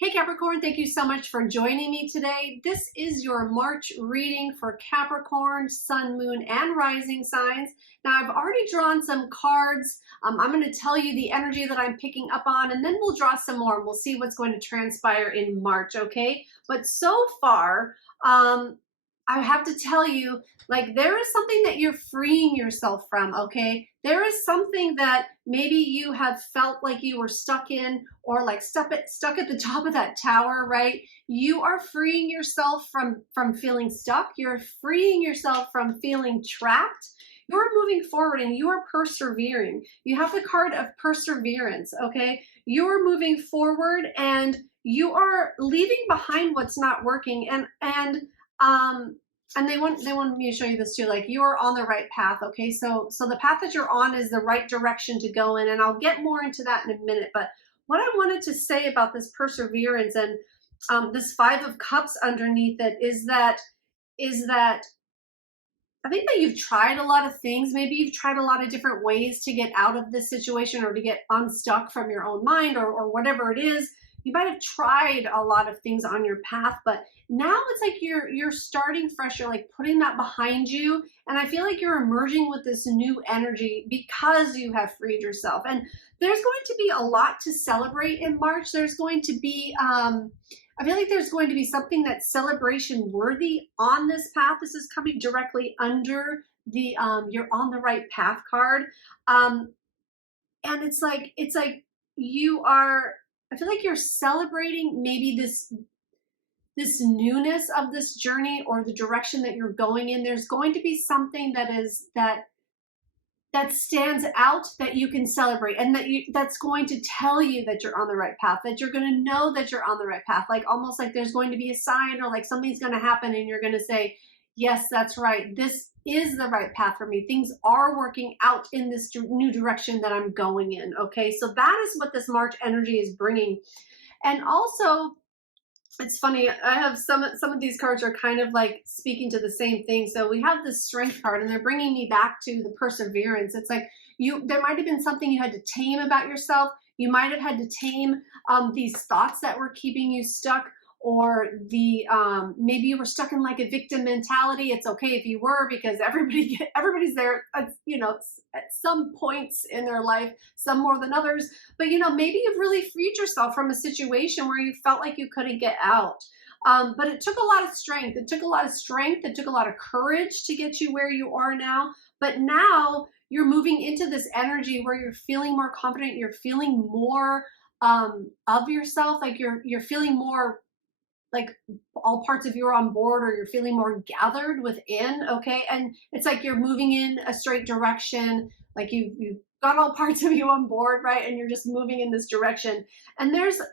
Hey Capricorn, thank you so much for joining me today. This is your March reading for Capricorn, Sun, Moon, and Rising signs. Now I've already drawn some cards. I'm going to tell you the energy that I'm picking up on, and then we'll draw some more and we'll see what's going to transpire in March, okay? But so far, I have to tell you, like, there is something that you're freeing yourself from, okay? There is something that maybe you have felt like you were stuck in, or like stuck at the top of that tower, right? You are freeing yourself from feeling stuck. You're freeing yourself from feeling trapped. You're moving forward and you are persevering. You have the card of perseverance, okay? You're moving forward and you are leaving behind what's not working, and they want me to show you this too, like you're on the right path, okay? So the path that you're on is the right direction to go in, and I'll get more into that in a minute. But what I wanted to say about this perseverance and this Five of Cups underneath it is that I think that you've tried a lot of things. Maybe you've tried a lot of different ways to get out of this situation or to get unstuck from your own mind or whatever it is. You might have tried a lot of things on your path, but now it's like you're starting fresh. You're like putting that behind you. And I feel like you're emerging with this new energy because you have freed yourself. And there's going to be a lot to celebrate in March. There's going to be, I feel like there's going to be something that's celebration worthy on this path. This is coming directly under the you're on the right path card. And it's like you are, I feel like you're celebrating maybe this newness of this journey or the direction that you're going in. There's going to be something that stands out that you can celebrate, and that's going to tell you that you're on the right path, that you're going to know that you're on the right path, like almost like there's going to be a sign or like something's going to happen and you're going to say, yes, that's right, this is the right path for me. Things are working out in this new direction that I'm going in, okay? So that is what this March energy is bringing. And also, it's funny, I have some of these cards are kind of like speaking to the same thing. So we have this strength card and they're bringing me back to the perseverance. It's like there might have been something you had to tame about yourself. You might have had to tame these thoughts that were keeping you stuck, or maybe you were stuck in like a victim mentality. It's okay if you were, because everybody's there, you know, at some points in their life, some more than others. But you know, maybe you've really freed yourself from a situation where you felt like you couldn't get out. But it took a lot of strength. It took a lot of strength. It took a lot of courage to get you where you are now. But now you're moving into this energy where you're feeling more confident. You're feeling more of yourself. Like you're feeling more like all parts of you are on board, or you're feeling more gathered within, okay? And it's like you're moving in a straight direction, like you've got all parts of you on board, right? And you're just moving in this direction. And there's a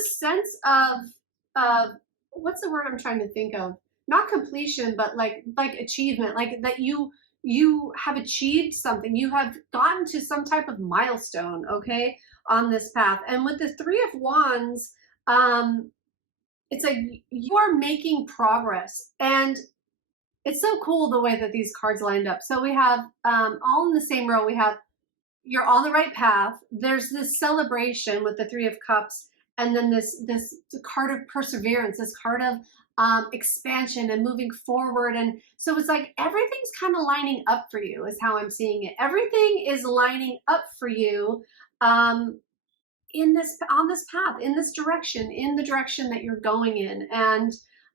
sense of what's the word I'm trying to think of? Not completion, but like achievement, like that you have achieved something. You have gotten to some type of milestone, okay, on this path. And with the Three of Wands, it's like you are making progress. And it's so cool the way that these cards lined up. So we have all in the same row, we have you're on the right path. There's this celebration with the Three of Cups, and then this card of perseverance, this card of expansion and moving forward. And so it's like everything's kind of lining up for you, is how I'm seeing it. Everything is lining up for you on this path, in this direction, in the direction that you're going in. And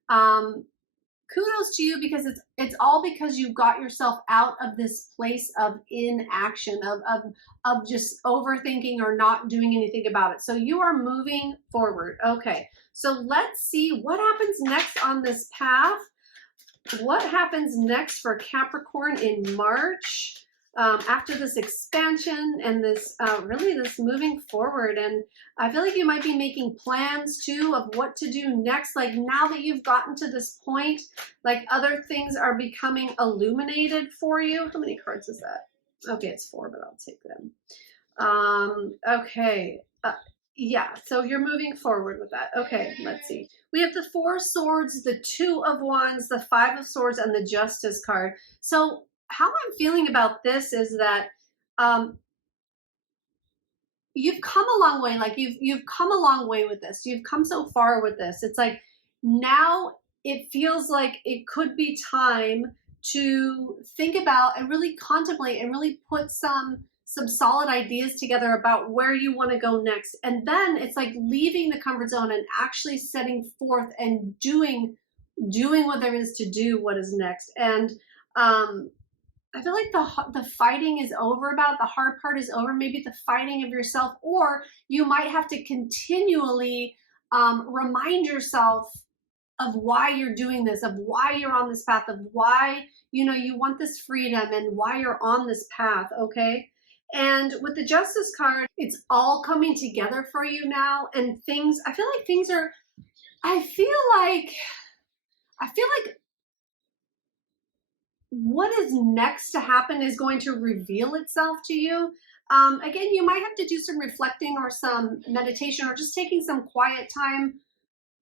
kudos to you, because it's all because you got yourself out of this place of inaction, of just overthinking or not doing anything about it. So you are moving forward. Okay, so let's see what happens next on this path. What happens next for Capricorn in March after this expansion and this really this moving forward? And I feel like you might be making plans too of what to do next. Like now that you've gotten to this point, like other things are becoming illuminated for you. How many cards is that? Okay, it's 4, but I'll take them. Okay. Yeah, so you're moving forward with that. Okay, let's see. We have the Four of Swords, the Two of Wands, the Five of Swords, and the Justice card. So how I'm feeling about this is that you've come a long way. Like you've come a long way with this. You've come so far with this. It's like now it feels like it could be time to think about and really contemplate and really put some solid ideas together about where you want to go next. And then it's like leaving the comfort zone and actually setting forth and doing what there is to do what is next. And I feel like the fighting is over about it. The hard part is over. Maybe the fighting of yourself, or you might have to continually remind yourself of why you're doing this, of why you're on this path, of why, you know, you want this freedom and why you're on this path. Okay. And with the Justice card, it's all coming together for you now. And things, I feel like things are, I feel like what is next to happen is going to reveal itself to you. Again, you might have to do some reflecting or some meditation or just taking some quiet time,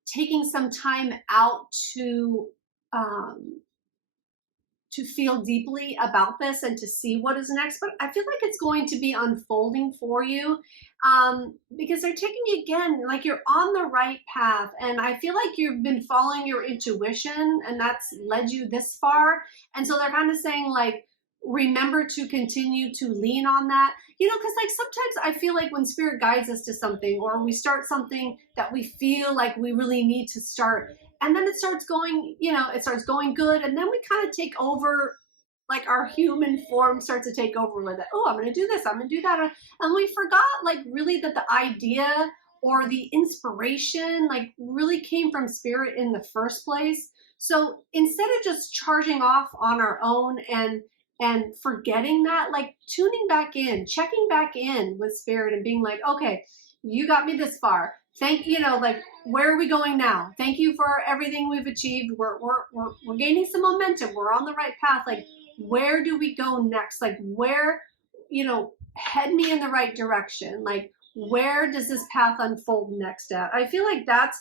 taking some time out to feel deeply about this and to see what is next. But I feel like it's going to be unfolding for you because they're taking you again, like you're on the right path. And I feel like you've been following your intuition and that's led you this far. And so they're kind of saying like, remember to continue to lean on that, you know, because like sometimes I feel like when spirit guides us to something or we start something that we feel like we really need to start, and then it starts going, you know, it starts going good, and then we kind of take over, like our human form starts to take over with it. Oh, I'm going to do this, I'm going to do that, and we forgot like really that the idea or the inspiration like really came from spirit in the first place. So instead of just charging off on our own and forgetting that, like tuning back in, checking back in with spirit and being like, okay, you got me this far. Thank you, know, like where are we going now? Thank you for everything we've achieved. We're gaining some momentum. We're on the right path. Like where do we go next? Like where, you know, head me in the right direction. Like where does this path unfold next at? I feel like that's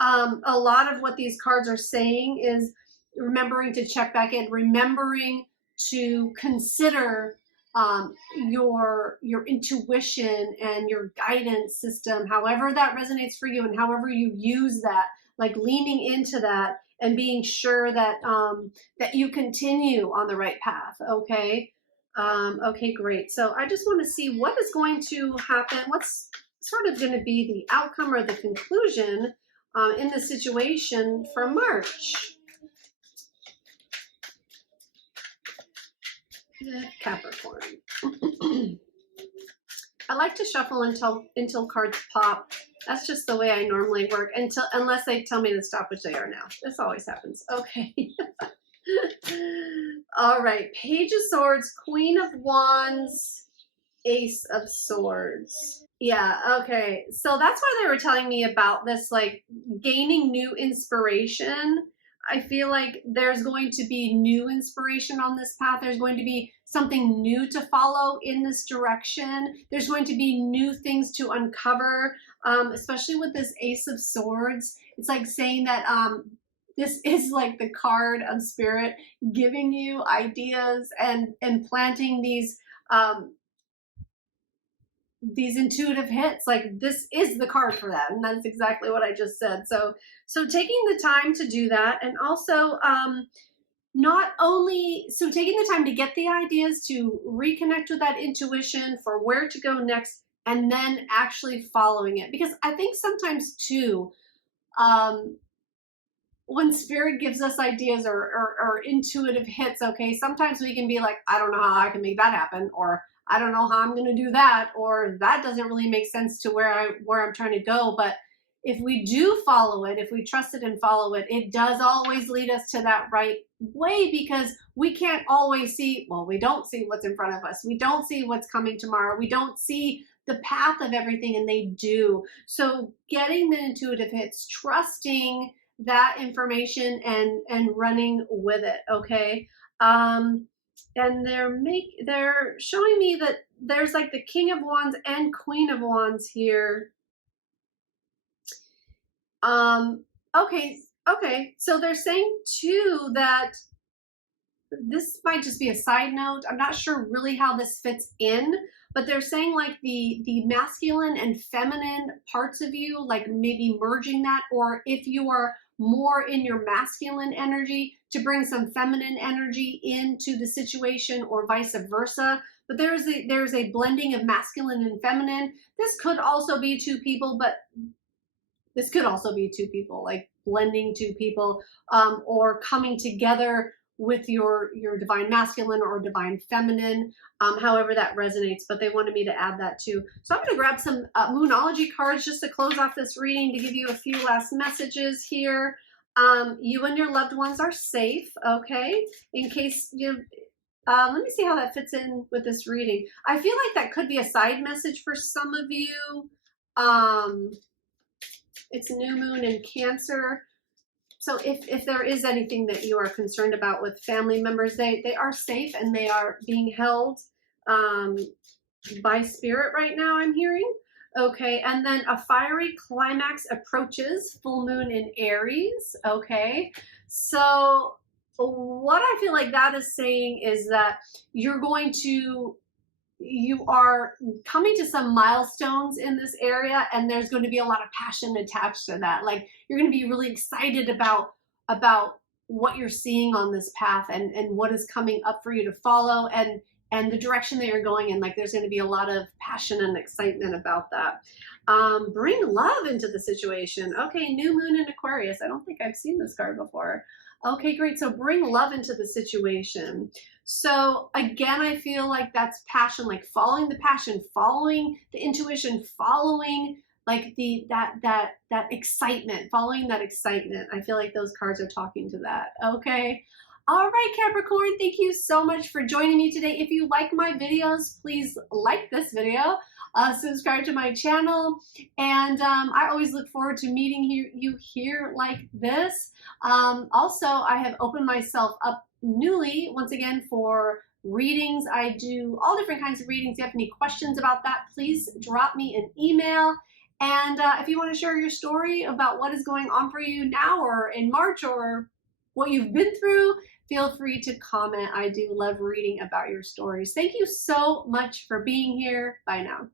a lot of what these cards are saying is remembering to check back in, remembering to consider your intuition and your guidance system, however that resonates for you and however you use that, like leaning into that and being sure that that you continue on the right path. Okay. Okay, great. So I just want to see what is going to happen. What's sort of going to be the outcome or the conclusion in the situation for March. Capricorn. I like to shuffle until cards pop. That's just the way I normally work unless they tell me to stop, which they are now. This always happens. Okay. All right. Page of Swords, Queen of Wands, Ace of Swords. Yeah, okay. So that's why they were telling me about this, like gaining new inspiration. I feel like there's going to be new inspiration on this path. There's going to be something new to follow in this direction. There's going to be new things to uncover, especially with this Ace of Swords. It's like saying that this is like the card of spirit giving you ideas and planting these intuitive hits. Like this is the card for that, and that's exactly what I just said. So taking the time to do that, and also not only taking the time to get the ideas, to reconnect with that intuition for where to go next, and then actually following it. Because I think sometimes too, when spirit gives us ideas or intuitive hits, okay, sometimes we can be like, I don't know how I can make that happen, or I don't know how I'm going to do that, or that doesn't really make sense to where I'm trying to go. But if we do follow it, if we trust it and follow it, it does always lead us to that right way, because we can't always see, well, we don't see what's in front of us. We don't see what's coming tomorrow. We don't see the path of everything, and they do. So getting the intuitive hits, trusting that information and running with it. Okay. And they're showing me that there's like the King of Wands and Queen of Wands here. Okay. So they're saying too that this might just be a side note. I'm not sure really how this fits in, but they're saying like the masculine and feminine parts of you, like maybe merging that, or if you are more in your masculine energy, to bring some feminine energy into the situation, or vice versa. But there's a blending of masculine and feminine. This could also be two people, but this could also be two people, like blending two people, or coming together with your divine masculine or divine feminine, however that resonates. But they wanted me to add that too. So I'm going to grab some Moonology cards just to close off this reading, to give you a few last messages here. You and your loved ones are safe, okay? In case you... let me see how that fits in with this reading. I feel like that could be a side message for some of you. It's new moon in Cancer. So if there is anything that you are concerned about with family members, they are safe and they are being held by spirit right now, I'm hearing. Okay, and then a fiery climax approaches, full moon in Aries. Okay, so what I feel like that is saying is that you are coming to some milestones in this area, and there's going to be a lot of passion attached to that. Like, you're going to be really excited about what you're seeing on this path, and what is coming up for you to follow, and the direction that you're going in. Like, there's going to be a lot of passion and excitement about that. Bring love into the situation. Okay, new moon in Aquarius. I don't think I've seen this card before. Okay, great. So bring love into the situation. So again, I feel like that's passion, like following the passion, following the intuition, following like that excitement, following that excitement. I feel like those cards are talking to that. Okay. All right, Capricorn, thank you so much for joining me today. If you like my videos, please like this video, subscribe to my channel, and I always look forward to meeting you here like this. Also, I have opened myself up newly, once again, for readings. I do all different kinds of readings. If you have any questions about that, please drop me an email. And if you want to share your story about what is going on for you now or in March, or what you've been through, feel free to comment. I do love reading about your stories. Thank you so much for being here. Bye now.